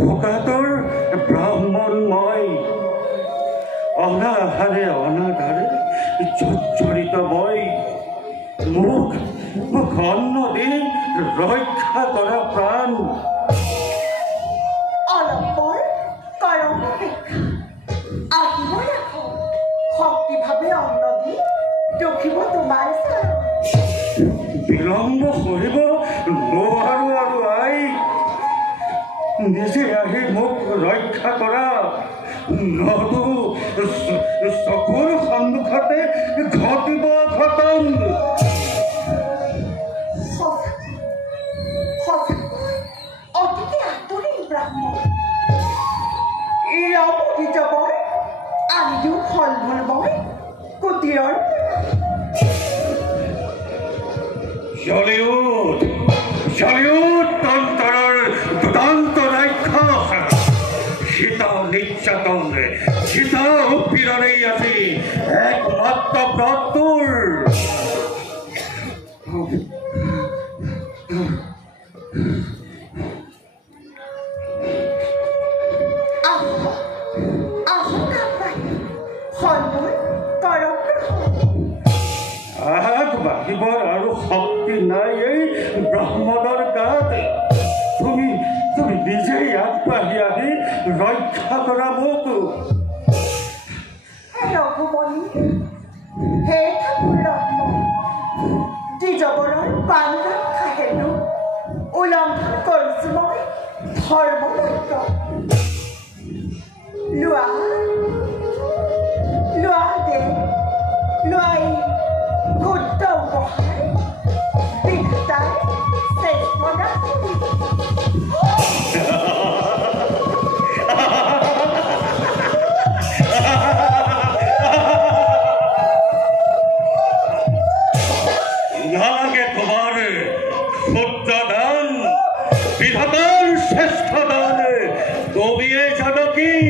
ভোকাতৰ ব্ৰাহ্মণময় অনাহাৰে অনাধাৰে জৰ্জৰিত মই মোক অন্ন দি ৰক্ষা কৰা প্ৰাণ অলপৰ কৰম আহিব ৰাখো শক্তিভাৱে অন্ন দি ৰখিব তোমাৰ বিলম্ব কৰিব নোৱাৰো আৰু আই নিজে আহি মোক ৰক্ষা কৰা নহতো চকুৰ সন্মুখতে ঘটিব ঘটন অতিকে আঁতৰি ব্ৰাহ্মণ এয়া বুদ্ধি যাবৰ আনিও ফল মূল মই কুটিৰৰ Joliot তন্ত্ৰৰ দুদান্ত ৰাক্ষস সীতা নিৰ্যাতন সীতা উৎপীড়নেই আজি একমাত্ৰ ব্ৰতৰ বাঢ়িবৰ আৰু শক্তি নাই এই ব্ৰাহ্মণৰ গাত তুমি নিজেই আগবাঢ়ি আহি ৰক্ষা কৰা মোক ৰঘুমণি হে ঠাকুৰ ৰত্ন দ্বিজবৰৰ প্ৰাণ ৰক্ষা হেতু উলংঘন কৰিছো মই ধৰ্মতত্ব লোৱা দে লোৱাই ক্ষুদ্ৰ উপহাৰ বিধাতাৰ শ্ৰেষ্ঠ নালাগে তোমাৰ ক্ষুদ্ৰ দান বিধাতাৰ শ্ৰেষ্ঠ দান তুমিয়ে জানো কি